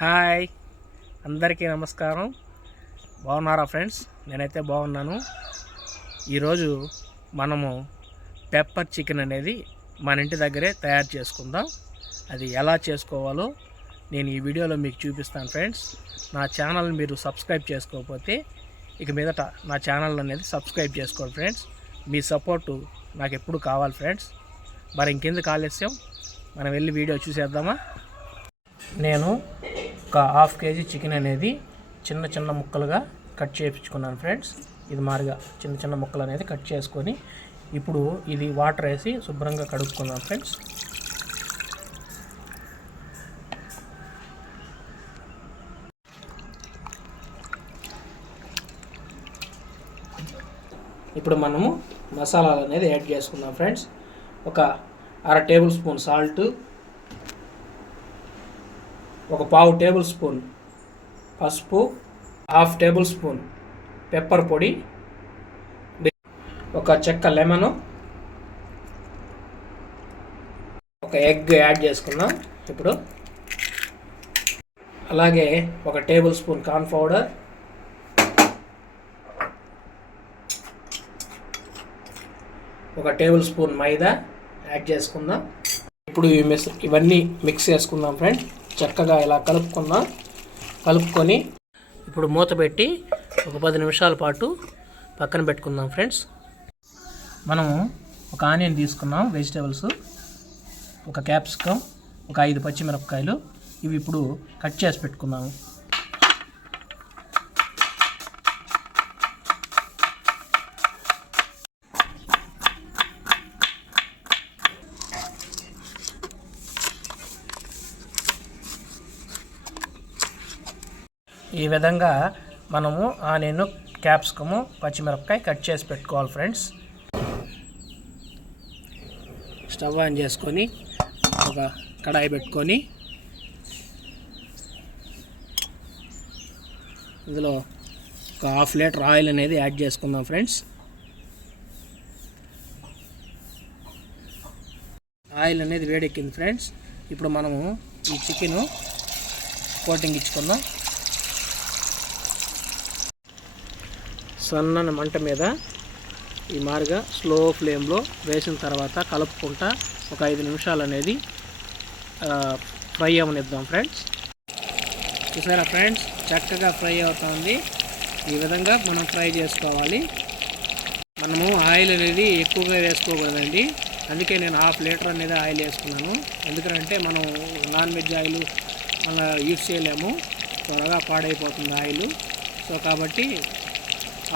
Hi అందరికీ నమస్కారం. బాగున్నారా ఫ్రెండ్స్? నేనైతే బాగున్నాను. ఈరోజు మనము పెప్పర్ చికెన్ అనేది మన ఇంటి దగ్గరే తయారు చేసుకుందాం. అది ఎలా చేసుకోవాలో నేను ఈ వీడియోలో మీకు చూపిస్తాను ఫ్రెండ్స్. నా ఛానల్ మీరు సబ్స్క్రైబ్ చేసుకోకపోతే ఇక మీదట నా ఛానల్ అనేది సబ్స్క్రైబ్ చేసుకోండి ఫ్రెండ్స్. మీ సపోర్టు నాకు ఎప్పుడు కావాలి ఫ్రెండ్స్. మరి ఇంకెందుకు ఆలస్యం, మనం వెళ్ళి వీడియో చూసేద్దామా? నేను ఒక హాఫ్ కేజీ చికెన్ అనేది చిన్న చిన్న ముక్కలుగా కట్ చేయించుకున్నాను ఫ్రెండ్స్. ఇది మారిగా చిన్న చిన్న ముక్కలు అనేది కట్ చేసుకొని ఇప్పుడు ఇది వాటర్ వేసి శుభ్రంగా కడుక్కుందాం ఫ్రెండ్స్. ఇప్పుడు మనము మసాలాలు అనేది యాడ్ చేసుకుందాం ఫ్రెండ్స్. ఒక 1/2 టేబుల్ స్పూన్ సాల్ట్, ఒక 1/2 టేబుల్ స్పూన్ పసుపు, 1/2 టేబుల్ స్పూన్ పెప్పర్ పొడి, ఒక చెక్క లెమను, ఒక ఎగ్ యాడ్ చేసుకుందాం ఇప్పుడు. అలాగే 1 టేబుల్ స్పూన్ కార్న్ పౌడర్, ఒక టేబుల్ స్పూన్ మైదా యాడ్ చేసుకుందాం. ఇప్పుడు ఇవన్నీ మిక్స్ చేసుకుందాం ఫ్రెండ్. చక్కగా ఇలా కలుపుకొని ఇప్పుడు మూత పెట్టి ఒక 10 నిమిషాల పాటు పక్కన పెట్టుకుందాం ఫ్రెండ్స్. మనము ఒక ఆనియన్ తీసుకున్నాం, వెజిటేబుల్స్, ఒక క్యాప్సికమ్, ఒక 5 పచ్చిమిరపకాయలు, ఇవి ఇప్పుడు కట్ చేసి పెట్టుకున్నాము. ఈ విధంగా మనము ఆనియన్, క్యాప్సికము, పచ్చిమిరపకాయ కట్ చేసి పెట్టుకోవాలి ఫ్రెండ్స్. స్టవ్ ఆన్ చేసుకొని ఒక కడాయి పెట్టుకొని ఇందులో ఒక 1/2 లీటర్ ఆయిల్ అనేది యాడ్ చేసుకుందాం ఫ్రెండ్స్. ఆయిల్ అనేది వేడెక్కింది ఫ్రెండ్స్. ఇప్పుడు మనము ఈ చికెన్ కోటింగ్ ఇచ్చుకుందాం. సన్నని మంట మీద ఈ మారుగా స్లో ఫ్లేమ్లో వేసిన తర్వాత కలుపుకుంటా ఒక 5 నిమిషాలు అనేది ఫ్రై అవనిద్దాం ఫ్రెండ్స్. చూసారా ఫ్రెండ్స్, చక్కగా ఫ్రై అవుతుంది. ఈ విధంగా మనం ఫ్రై చేసుకోవాలి. మనము ఆయిల్ అనేది ఎక్కువగా వేసుకోకూడదండి. అందుకే నేను 1/2 లీటర్ అనేది ఆయిల్ వేసుకున్నాను. ఎందుకంటే మనం నాన్ వెజ్ ఆయిల్ మనం యూజ్ చేయలేము, త్వరగా పాడైపోతుంది ఆయిల్. సో కాబట్టి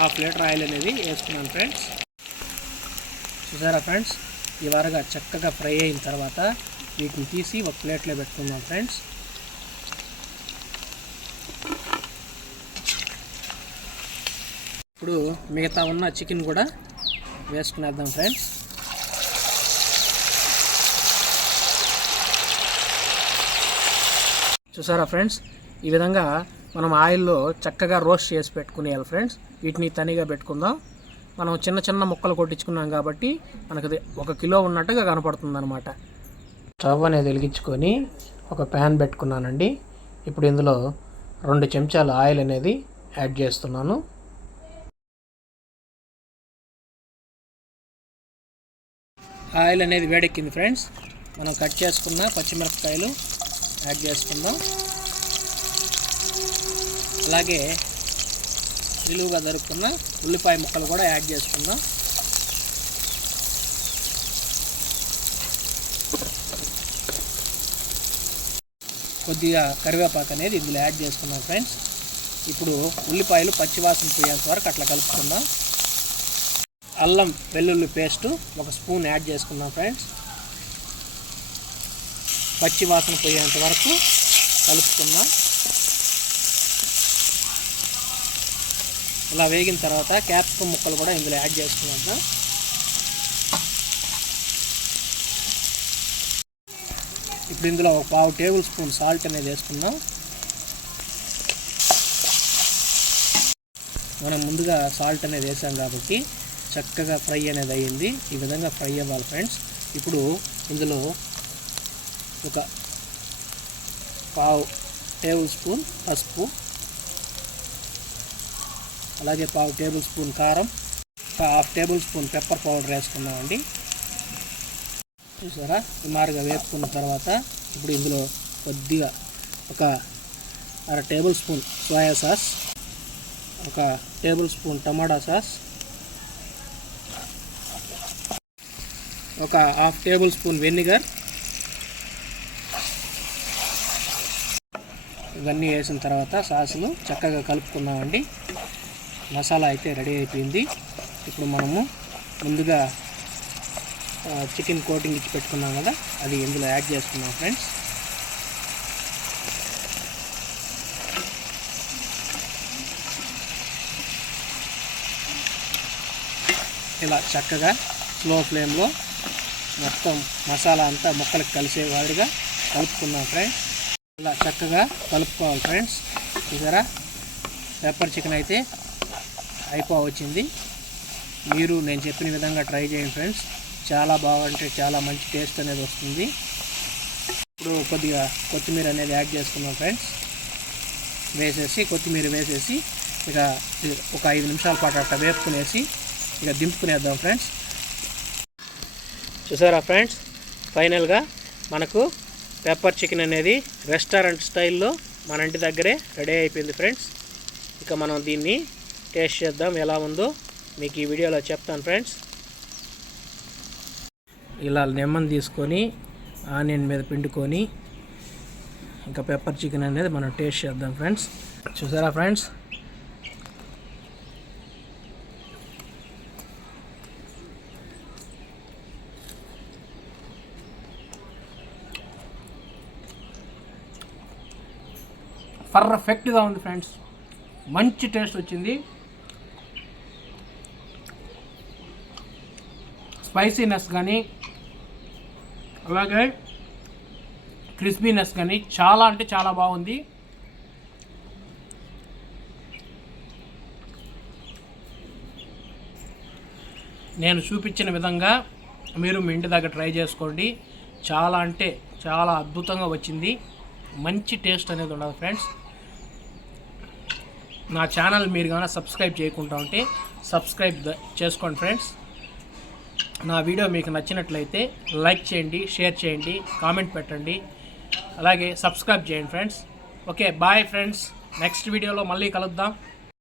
1/2 లీటర్ ఆయిల్ అనేది వేసుకున్నాను ఫ్రెండ్స్. చూసారా ఫ్రెండ్స్, ఈ వరగా చక్కగా ఫ్రై అయిన తర్వాత వీటిని తీసి ఒక ప్లేట్లో పెట్టుకుందాం ఫ్రెండ్స్. ఇప్పుడు మిగతా ఉన్న చికెన్ కూడా వేసుకునేద్దాం ఫ్రెండ్స్. చూసారా ఫ్రెండ్స్, ఈ విధంగా మనం ఆయిల్లో చక్కగా రోస్ట్ చేసి పెట్టుకునేయాలి ఫ్రెండ్స్. వీటిని తనిగా పెట్టుకుందాం. మనం చిన్న చిన్న ముక్కలు కొట్టించుకున్నాం కాబట్టి మనకు 1 కిలో ఉన్నట్టుగా కనపడుతుంది అనమాట. స్టవ్ అనేది వెలిగించుకొని ఒక ప్యాన్ పెట్టుకున్నానండి. ఇప్పుడు ఇందులో 2 చెంచాల ఆయిల్ అనేది యాడ్ చేస్తున్నాను. ఆయిల్ అనేది వేడెక్కింది ఫ్రెండ్స్. మనం కట్ చేసుకున్న పచ్చిమిరపకాయలు యాడ్ చేసుకుందాం. అలాగే నిలువుగా దొరుకుతున్న ఉల్లిపాయ ముక్కలు కూడా యాడ్ చేసుకుందాం. కొద్దిగా కరివేపాకు అనేది ఇందులో యాడ్ చేసుకుందాం ఫ్రెండ్స్. ఇప్పుడు ఉల్లిపాయలు పచ్చివాసన పోయేంత వరకు అట్లా కలుపుకుందాం. అల్లం వెల్లుల్లి పేస్టు 1 స్పూన్ యాడ్ చేసుకుందాం ఫ్రెండ్స్. పచ్చివాసన పోయేంత వరకు కలుపుకుందాం. ఇలా వేగిన తర్వాత క్యాప్సికమ్ ముక్కలు కూడా ఇందులో యాడ్ చేసుకున్నాం. ఇప్పుడు ఇందులో ఒక 1/2 టేబుల్ స్పూన్ సాల్ట్ అనేది వేసుకుందాం. మనం ముందుగా సాల్ట్ అనేది వేసాం కాబట్టి చక్కగా ఫ్రై అనేది అయ్యింది. ఈ విధంగా ఫ్రై అవ్వాలి ఫ్రెండ్స్. ఇప్పుడు ఇందులో ఒక 1/2 టేబుల్ స్పూన్ పసుపు, అలాగే 1/2 టేబుల్ స్పూన్ కారం, 1/2 టేబుల్ స్పూన్ పెప్పర్ పౌడర్ వేసుకున్నామండి. చూసారా, సుమారుగా వేసుకున్న తర్వాత ఇప్పుడు ఇందులో కొద్దిగా ఒక 1/2 table spoon soya sauce, 1 table spoon టమాటా సాస్, 1/2 టేబుల్ స్పూన్ వెనిగర్, ఇవన్నీ వేసిన తర్వాత సాసులు చక్కగా కలుపుకున్నామండి. మసాలా అయితే రెడీ అయిపోయింది. ఇప్పుడు మనము ముందుగా చికెన్ కోటింగ్ ఇచ్చి పెట్టుకున్నాం కదా, అది ఇందులో యాడ్ చేసుకున్నాం ఫ్రెండ్స్. ఇలా చక్కగా స్లో ఫ్లేమ్లో మొత్తం మసాలా అంతా ముక్కలకు కలిసే వాడిగా కలుపుకున్నాం ఫ్రెండ్స్. ఇలా చక్కగా కలుపుకోవాలి ఫ్రెండ్స్. చూసారా, పెప్పర్ చికెన్ అయితే అయిపోవచ్చింది. మీరు నేను చెప్పిన విధంగా ట్రై చేయండి ఫ్రెండ్స్. చాలా బాగుంటే చాలా మంచి టేస్ట్ అనేది వస్తుంది. ఇప్పుడు కొద్దిగా కొత్తిమీర అనేది యాడ్ చేసుకున్నాం ఫ్రెండ్స్. కొత్తిమీర వేసేసి ఇక ఒక 5 నిమిషాల పాటు అట్లా వేపుకునేసి ఇక దింపుకునేద్దాం ఫ్రెండ్స్. చూసారా ఫ్రెండ్స్, ఫైనల్గా మనకు పెప్పర్ చికెన్ అనేది రెస్టారెంట్ స్టైల్లో మన ఇంటి దగ్గరే రెడీ అయిపోయింది ఫ్రెండ్స్. ఇక మనం దీన్ని టేస్ట్ చేద్దాం, ఎలా ఉందో మీకు ఈ వీడియోలో చెప్తాను ఫ్రెండ్స్. ఇలా లెమన్ తీసుకొని ఆనియన్ మీద పిండుకొని ఇంకా పెప్పర్ చికెన్ అనేది మనం టేస్ట్ చేద్దాం ఫ్రెండ్స్. చూసారా ఫ్రెండ్స్, పర్ఫెక్ట్గా ఉంది ఫ్రెండ్స్. మంచి టేస్ట్ వచ్చింది. స్పైసీనెస్ కానీ అలాగే క్రిస్పీనెస్ కానీ చాలా అంటే చాలా బాగుంది. నేను చూపించిన విధంగా మీరు మీ ఇంటి దగ్గర ట్రై చేసుకోండి. చాలా అంటే చాలా అద్భుతంగా వచ్చింది. మంచి టేస్ట్ అనేది ఉండదు ఫ్రెండ్స్. నా ఛానల్ మీరు కానీ సబ్స్క్రైబ్ చేయకుండా ఉంటే సబ్స్క్రైబ్ చేసుకోండి ఫ్రెండ్స్. నా వీడియో మీకు నచ్చినట్లయితే లైక్ చేయండి, షేర్ చేయండి, కామెంట్ పెట్టండి, అలాగే సబ్స్క్రైబ్ చేయండి friends. Okay, bye friends. Next వీడియోలో మళ్ళీ కలుద్దాం.